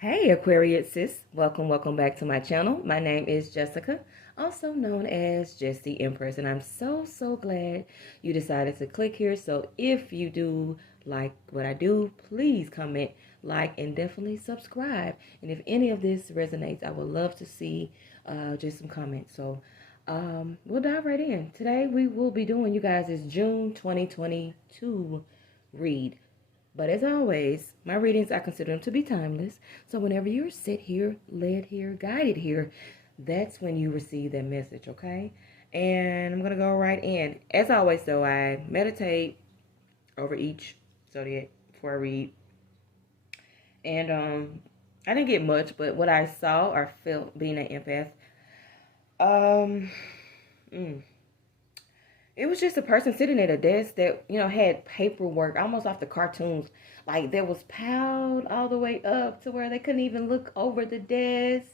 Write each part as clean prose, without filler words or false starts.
Hey Aquarius sis, welcome back to my channel. My name is Jessica, also known as JessDempress, and I'm so glad you decided to click here. So if you do like what I do, please comment, like, and definitely subscribe. And if any of this resonates, I would love to see just some comments. So we'll dive right in. Today we will be doing, you guys, is June 2022 read. But as always, my readings, I consider them to be timeless. So whenever you're set here, led here, guided here, that's when you receive that message, okay? And I'm going to go right in. As always, though, I meditate over each zodiac before I read. And I didn't get much, but what I saw or felt being an empath, um, it was just a person sitting at a desk that, had paperwork almost off the cartoons. Like there was piled all the way up to where they couldn't even look over the desk.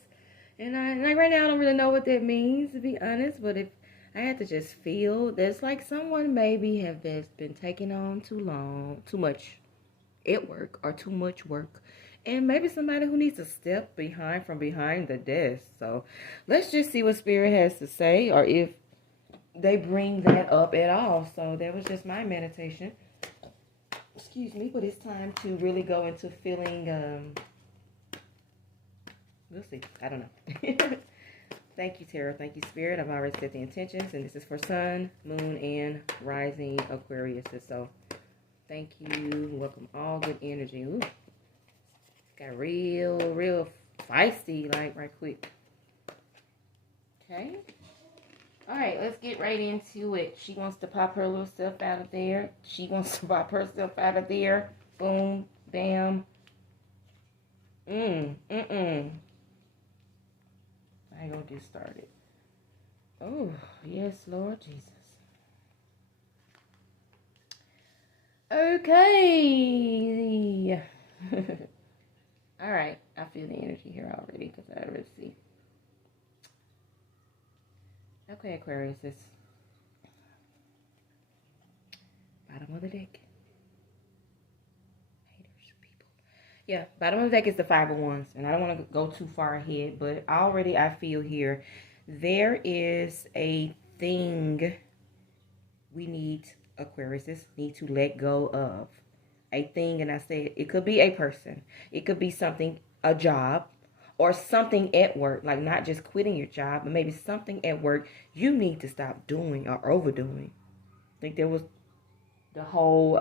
And like right now I don't really know what that means, to be honest. But if I had to just feel, there's like someone maybe have just been taking on too much at work or too much work. And maybe somebody who needs to step from behind the desk. So let's just see what Spirit has to say, or if they bring that up at all. So that was just my meditation. Excuse me, but it's time to really go into feeling, we'll see. I don't know. Thank you, Tarot. Thank you, Spirit. I've already set the intentions, and this is for Sun, Moon, and Rising Aquarius. So thank you. Welcome all good energy. Ooh, got real feisty, like right quick. Okay. All right, let's get right into it. She wants to pop her little stuff out of there. She wants to pop her stuff out of there. Boom, bam. I ain't gonna get started. Oh, yes, Lord Jesus. Okay. All right, I feel the energy here already because I already see. Okay, Aquarius, it's bottom of the deck. Haters, people. Yeah, bottom of the deck is the Five of Wands, and I don't want to go too far ahead, but already I feel here there is a thing we need, Aquarius, need to let go of. A thing, and I said it could be a person, it could be something, a job, or something at work, like not just quitting your job, but maybe something at work you need to stop doing or overdoing. I think there was the whole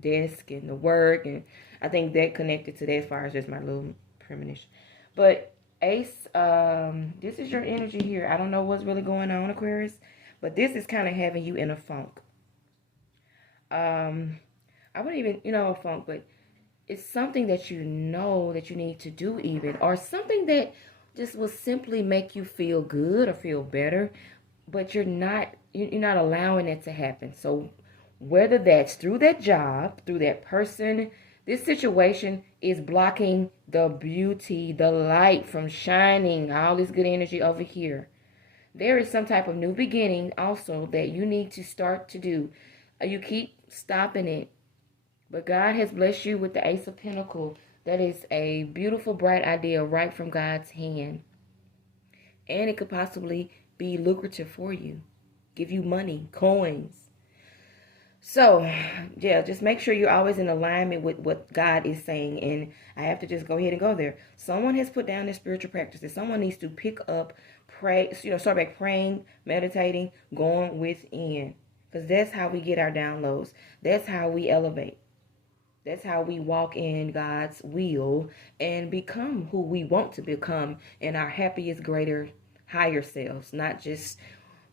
desk and the work, and I think that connected to that as far as just my little premonition. But Ace, this is your energy here. I don't know what's really going on, Aquarius, but this is kind of having you in a funk. I wouldn't even, a funk, but it's something that you know that you need to do even, or something that just will simply make you feel good or feel better, but you're not allowing it to happen. So whether that's through that job, through that person, this situation is blocking the beauty, the light from shining, all this good energy over here. There is some type of new beginning also that you need to start to do. You keep stopping it. But God has blessed you with the Ace of Pentacles. That is a beautiful, bright idea right from God's hand. And it could possibly be lucrative for you. Give you money, coins. So, yeah, just make sure you're always in alignment with what God is saying. And I have to just go ahead and go there. Someone has put down their spiritual practices. Someone needs to pick up, pray, start back praying, meditating, going within. Because that's how we get our downloads. That's how we elevate. That's how we walk in God's will and become who we want to become in our happiest, greater, higher selves. Not just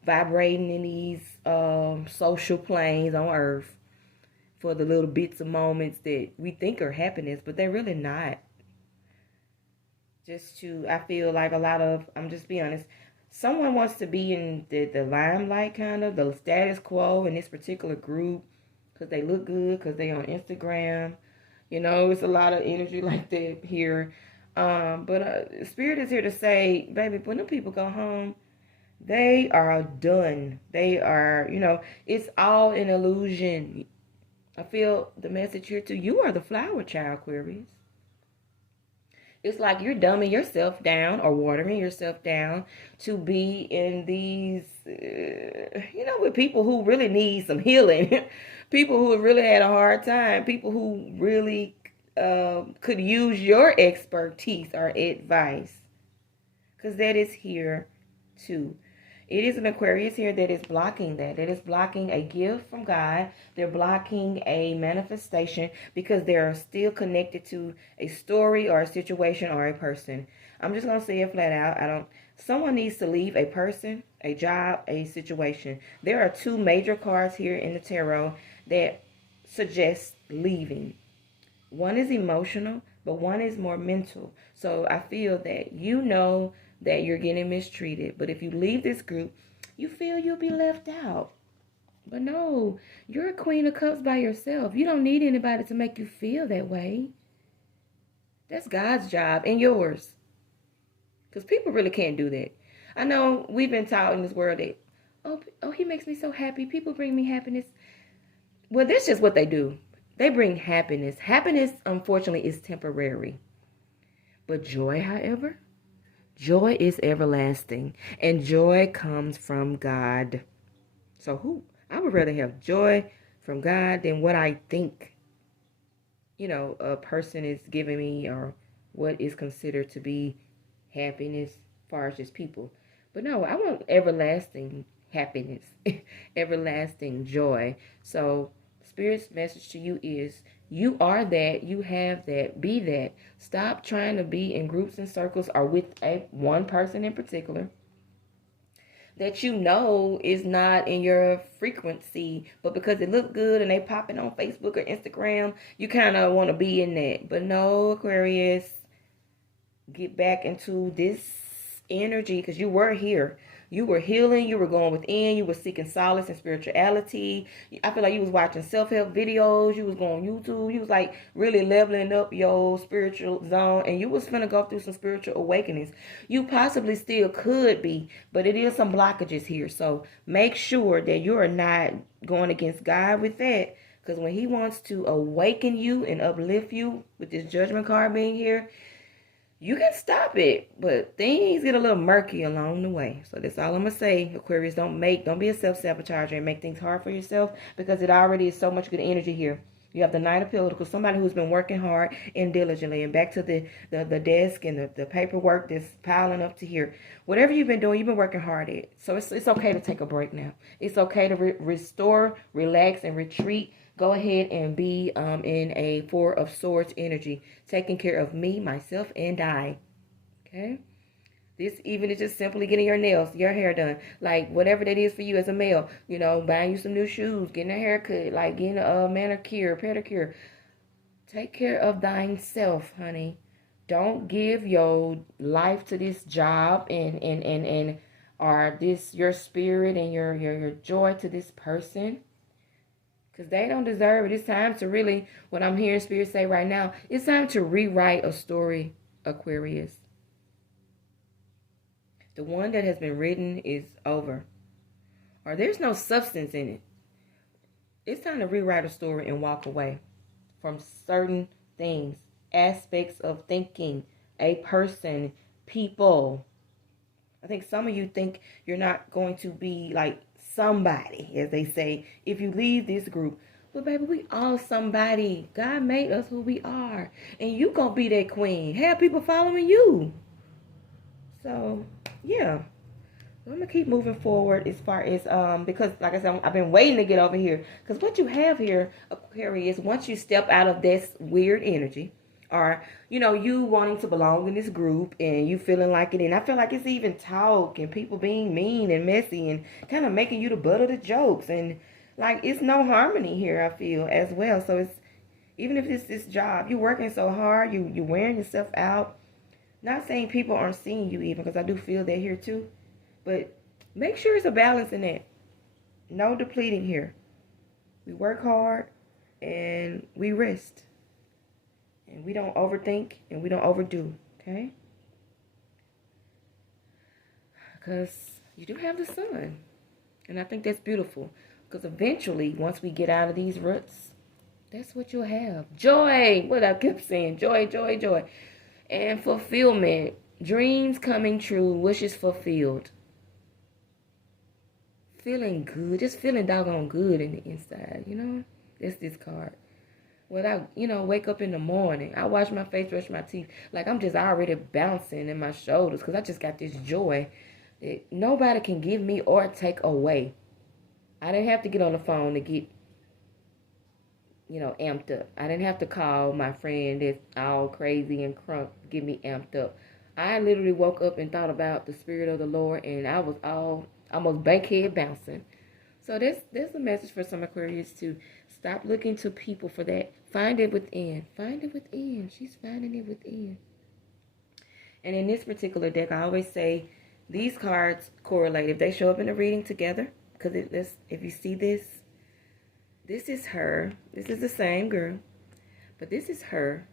vibrating in these social planes on earth for the little bits of moments that we think are happiness, but they're really not. I feel like a lot of, I'm just being honest, someone wants to be in the limelight, kind of, the status quo in this particular group, because they look good, because they on Instagram. It's a lot of energy like that here. But Spirit is here to say, baby, when the people go home, they are done. They are, it's all an illusion. I feel the message here too. You are the flower child, Aquarius. It's like you're dumbing yourself down or watering yourself down to be in these, with people who really need some healing, people who have really had a hard time, people who really could use your expertise or advice, because that is here too. It is an Aquarius here that is blocking that. That is blocking a gift from God. They're blocking a manifestation because they're still connected to a story or a situation or a person. I'm just going to say it flat out. Someone needs to leave a person, a job, a situation. There are two major cards here in the tarot that suggest leaving. One is emotional, but one is more mental. So I feel that that you're getting mistreated. But if you leave this group, you feel you'll be left out. But no, you're a Queen of Cups by yourself. You don't need anybody to make you feel that way. That's God's job and yours. Because people really can't do that. I know we've been taught in this world that, oh, he makes me so happy. People bring me happiness. Well, that's just what they do. They bring happiness. Happiness, unfortunately, is temporary. But joy, however, joy is everlasting, and joy comes from God. So I would rather have joy from God than what I think, a person is giving me or what is considered to be happiness as far as just people. But no, I want everlasting happiness, everlasting joy. So Spirit's message to you is, you are that, you have that, be that. Stop trying to be in groups and circles or with one person in particular that is not in your frequency, but because it looks good and they popping on Facebook or Instagram, you kind of want to be in that. But no, Aquarius, get back into this energy because you were here. You were healing. You were going within. You were seeking solace in spirituality. I feel like you was watching self-help videos. You was going on YouTube. You was like really leveling up your spiritual zone. And you was finna go through some spiritual awakenings. You possibly still could be. But it is some blockages here. So make sure that you are not going against God with that. Because when he wants to awaken you and uplift you with this judgment card being here, you can stop it, but things get a little murky along the way. So that's all I'm going to say. Aquarius, don't be a self-sabotager and make things hard for yourself, because it already is so much good energy here. You have the Knight of Pentacles, somebody who's been working hard and diligently, and back to the desk and the paperwork that's piling up to here. Whatever you've been doing, you've been working hard at. So it's okay to take a break now. It's okay to restore, relax, and retreat. Go ahead and be in a Four of Swords energy, taking care of me, myself, and I. Okay? This even is just simply getting your nails, your hair done. Like, whatever that is for you as a male. Buying you some new shoes, getting a haircut, like getting a manicure, pedicure. Take care of thine self, honey. Don't give your life to this job or your spirit and your joy to this person. Because they don't deserve it. It's time to really, what I'm hearing Spirit say right now, it's time to rewrite a story, Aquarius. The one that has been written is over. Or there's no substance in it. It's time to rewrite a story and walk away from certain things, aspects of thinking, a person, people. I think some of you think you're not going to be like somebody, as they say, if you leave this group. But baby, we all somebody. God made us who we are. And you gonna be that queen. Have people following you. So, yeah. I'm gonna keep moving forward as far as, because like I said, I've been waiting to get over here. Because what you have here, Aquarius, once you step out of this weird energy, or, you wanting to belong in this group and you feeling like it. And I feel like it's even talk and people being mean and messy and kind of making you the butt of the jokes. And like, it's no harmony here, I feel, as well. So it's, even if it's this job, you're working so hard, you wearing yourself out. Not saying people aren't seeing you even, because I do feel that here too. But make sure it's a balance in that. No depleting here. We work hard and we rest. And we don't overthink and we don't overdo, okay? Because you do have the sun. And I think that's beautiful. Because eventually, once we get out of these ruts, that's what you'll have. Joy! What I kept saying. Joy, joy, joy. And fulfillment. Dreams coming true. Wishes fulfilled. Feeling good. Just feeling doggone good in the inside, you know? That's this card. When I, wake up in the morning, I wash my face, brush my teeth. Like I'm just already bouncing in my shoulders because I just got this joy that nobody can give me or take away. I didn't have to get on the phone to get, amped up. I didn't have to call my friend that's all crazy and crunk to get me amped up. I literally woke up and thought about the Spirit of the Lord, and I was almost bankhead bouncing. So there's a message for some Aquarius to stop looking to people for that. Find it within. Find it within. She's finding it within. And in this particular deck, I always say these cards correlate. If they show up in a reading together, because if you see this is her. This is the same girl, but this is her.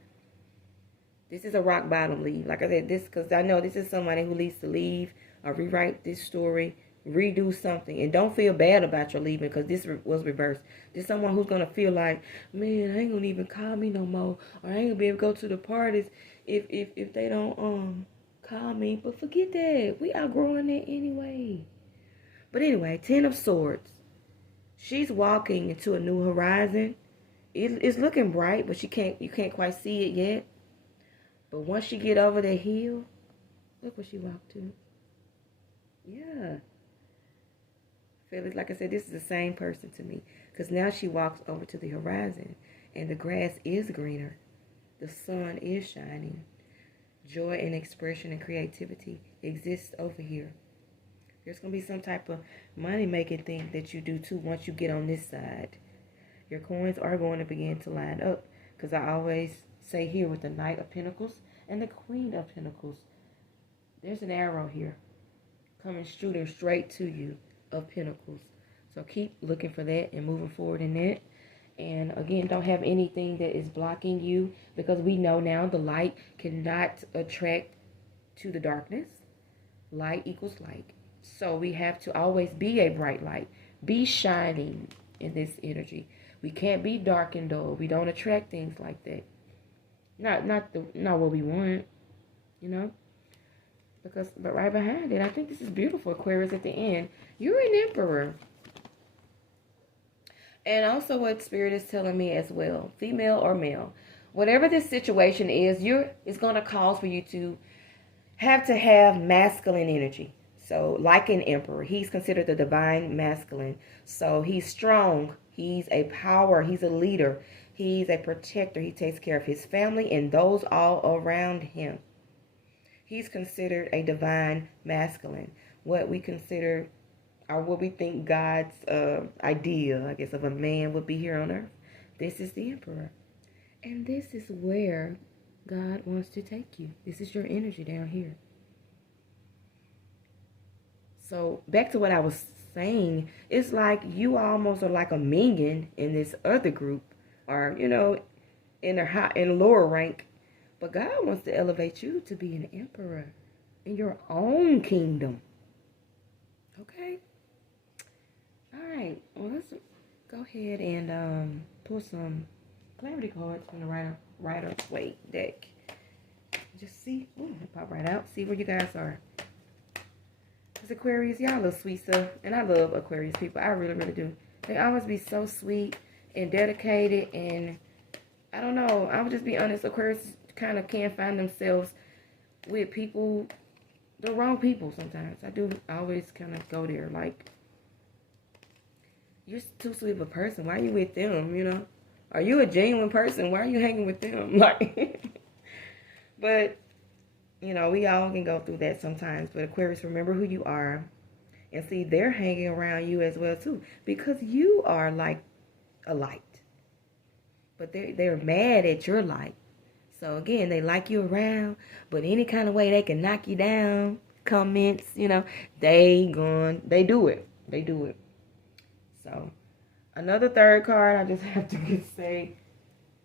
This is a rock bottom leave. Like I said, because I know this is somebody who needs to leave or rewrite this story, redo something. And don't feel bad about your leaving, because this was reversed. This is someone who's going to feel like, man, I ain't going to even call me no more. Or I ain't going to be able to go to the parties if they don't call me. But forget that. We outgrowing that anyway. But anyway, 10 of Swords. She's walking into a new horizon. It's looking bright, but you can't quite see it yet. But once she get over the hill, look what she walked to. Yeah. Felix, like I said, this is the same person to me. Because now she walks over to the horizon, and the grass is greener. The sun is shining. Joy and expression and creativity exists over here. There's going to be some type of money-making thing that you do, too, once you get on this side. Your coins are going to begin to line up. Because I always say here with the Knight of Pentacles and the Queen of Pentacles, there's an arrow here coming shooting straight to you of Pentacles. So keep looking for that and moving forward in that. And again, don't have anything that is blocking you, because we know now the light cannot attract to the darkness. Light equals light. So we have to always be a bright light. Be shining in this energy. We can't be dark and dull. We don't attract things like that. Not what we want, But right behind it, I think this is beautiful, Aquarius, at the end. You're an Emperor. And also what Spirit is telling me as well, female or male, whatever this situation is, it's going to cause for you to have masculine energy. So like an emperor, he's considered the divine masculine. So he's strong. He's a power. He's a leader. He's a protector. He takes care of his family and those all around him. He's considered a divine masculine. What we consider, or what we think God's idea, I guess, of a man would be here on earth. This is the emperor. And this is where God wants to take you. This is your energy down here. So back to what I was saying, it's like you almost are like a minion in this other group, or in a lower rank. But God wants to elevate you to be an emperor in your own kingdom. Okay. All right. Well, let's go ahead and pull some clarity cards from the Rider-Waite deck. Just see. Ooh, pop right out. See where you guys are. Because Aquarius, y'all love sweet stuff. And I love Aquarius people. I really, really do. They always be so sweet and dedicated. And I don't know. I would just be honest. Aquarius kind of can find themselves with people, the wrong people sometimes. I always kind of go there. Like, you're too sweet of a person. Why are you with them, Are you a genuine person? Why are you hanging with them? Like, but... we all can go through that sometimes. But Aquarius, remember who you are. And see, they're hanging around you as well, too. Because you are like a light. But they're mad at your light. So, again, they like you around. But any kind of way they can knock you down, comments, they do it. They do it. So, another third card, I just have to say...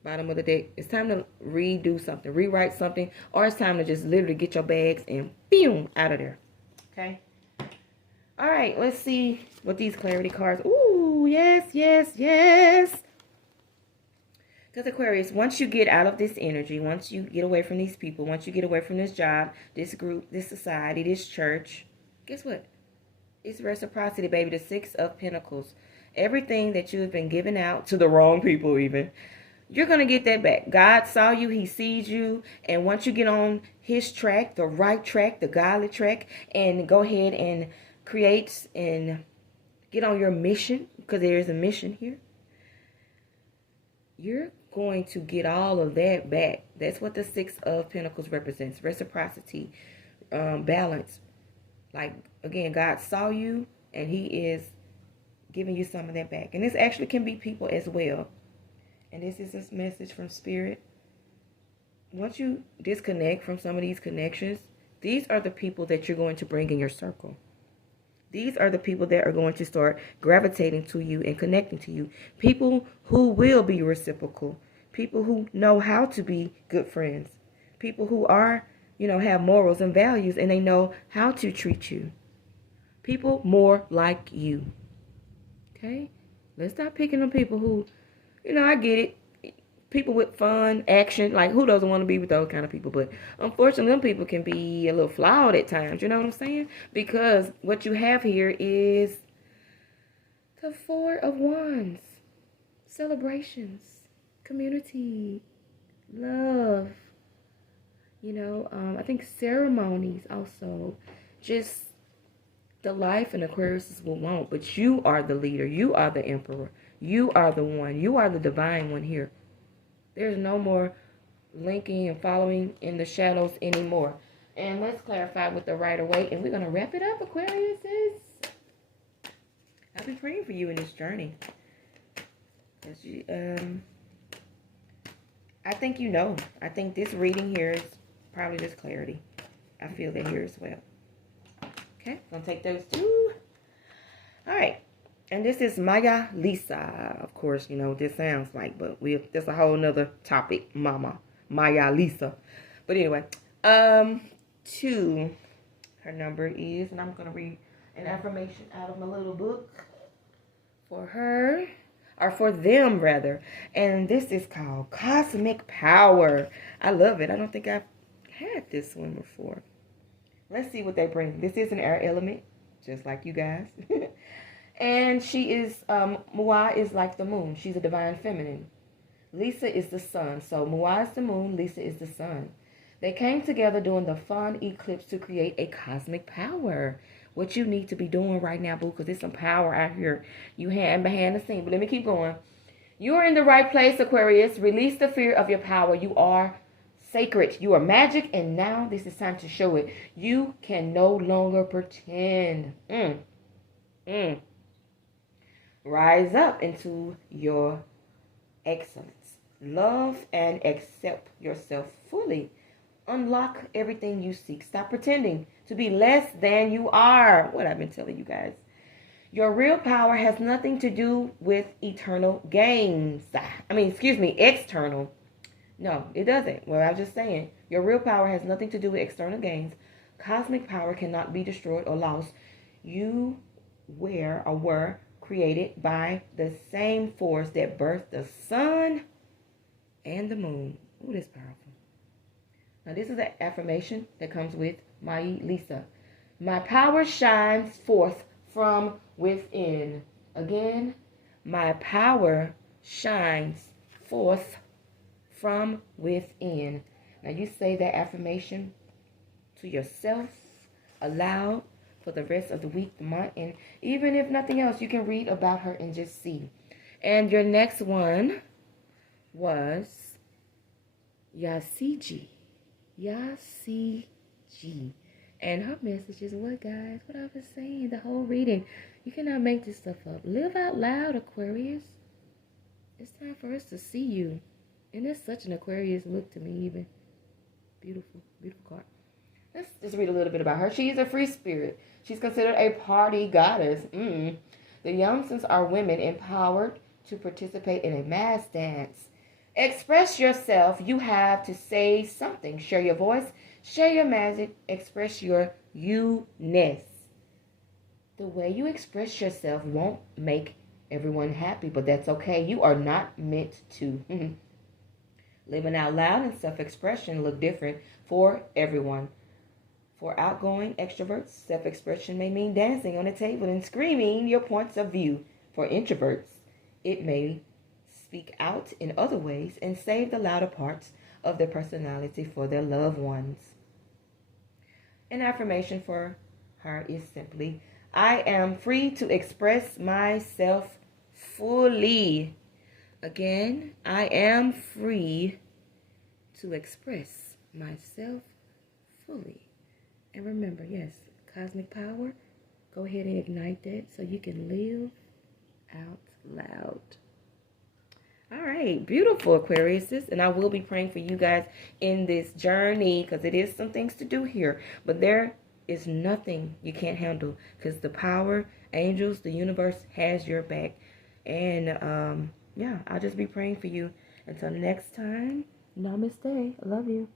bottom of the deck. It's time to redo something, rewrite something, or it's time to just literally get your bags and boom, out of there. Okay. All right. Let's see what these clarity cards. Ooh, yes, yes, yes. Because Aquarius, once you get out of this energy, once you get away from these people, once you get away from this job, this group, this society, this church, guess what? It's reciprocity, baby. The Six of Pentacles. Everything that you have been giving out to the wrong people even, you're going to get that back. God saw you. He sees you. And once you get on his track, the right track, the godly track, and go ahead and create and get on your mission, because there is a mission here, you're going to get all of that back. That's what the Six of Pentacles represents. Reciprocity, balance. Like, again, God saw you and he is giving you some of that back. And this actually can be people as well. And this is a message from Spirit. Once you disconnect from some of these connections, these are the people that you're going to bring in your circle. These are the people that are going to start gravitating to you and connecting to you. People who will be reciprocal. People who know how to be good friends. People who are, have morals and values, and they know how to treat you. People more like you. Okay? Let's stop picking on people who, I get it. People with fun, action, like who doesn't want to be with those kind of people? But unfortunately, them people can be a little flawed at times. You know what I'm saying? Because what you have here is the Four of Wands. Celebrations, community, love. I think ceremonies also. Just the life an Aquarius will want. But you are the leader. You are the emperor. You are the one. You are the divine one here. There's no more linking and following in the shadows anymore. And let's clarify with the Rider-Waite. And we're going to wrap it up, Aquariuses. I'll be praying for you in this journey. I think I think this reading here is probably just clarity. I feel that here as well. Okay, going to take those two. All right. And this is Maya Lisa. Of course, what this sounds like, but that's a whole nother topic, Mama. Maya Lisa. But anyway, 2. Her number is, and I'm going to read an affirmation out of my little book for her, or for them rather. And this is called Cosmic Power. I love it. I don't think I've had this one before. Let's see what they bring. This is an air element, just like you guys. And she is, Mu'a is like the moon. She's a divine feminine. Lisa is the sun. So Mu'a is the moon, Lisa is the sun. They came together during the fun eclipse to create a cosmic power. What you need to be doing right now, boo, because there's some power out here. You hand behind the scene. But let me keep going. You are in the right place, Aquarius. Release the fear of your power. You are sacred. You are magic. And now this is time to show it. You can no longer pretend. Rise up into your excellence. Love and accept yourself fully. Unlock everything you seek. Stop pretending to be less than you are. What I've been telling you guys. Your real power has nothing to do with eternal gains. External. No, it doesn't. Well, I was just saying. Your real power has nothing to do with external gains. Cosmic power cannot be destroyed or lost. You were created by the same force that birthed the sun and the moon. Oh, that's powerful. Now, this is an affirmation that comes with Maya Lisa. My power shines forth from within. Again, my power shines forth from within. Now, you say that affirmation to yourself aloud for the rest of the week, the month, and even if nothing else, you can read about her and just see. And your next one was Yasiji. And her message is what, guys? What I was saying, the whole reading. You cannot make this stuff up. Live out loud, Aquarius. It's time for us to see you. And it's such an Aquarius look to me, even. Beautiful, beautiful card. Let's just read a little bit about her. She is a free spirit. She's considered a party goddess. The Yamsons are women empowered to participate in a mass dance. Express yourself. You have to say something. Share your voice. Share your magic. Express your you-ness. The way you express yourself won't make everyone happy, but that's okay. You are not meant to. Living out loud and self-expression look different for everyone. For outgoing extroverts, self-expression may mean dancing on a table and screaming your points of view. For introverts, it may speak out in other ways and save the louder parts of their personality for their loved ones. An affirmation for her is simply, I am free to express myself fully. Again, I am free to express myself fully. And remember, yes, cosmic power, go ahead and ignite that so you can live out loud. All right, beautiful Aquariuses, and I will be praying for you guys in this journey because it is some things to do here, but there is nothing you can't handle because the power, angels, the universe has your back. And yeah, I'll just be praying for you. Until next time, namaste. I love you.